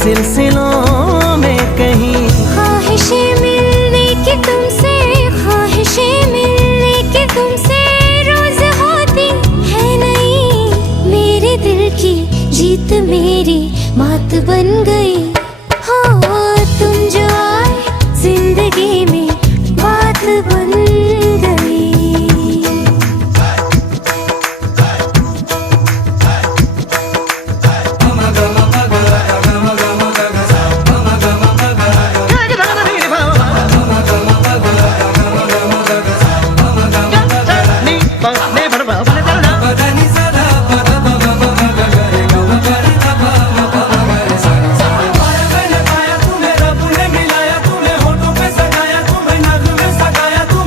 सिलसिलों में कहीं। ख्वाहिशें मिलने की तुमसे, ख्वाहिशें मिलने की तुमसे रोज होती है नहीं। मेरे दिल की जीत मेरी मात बन गई।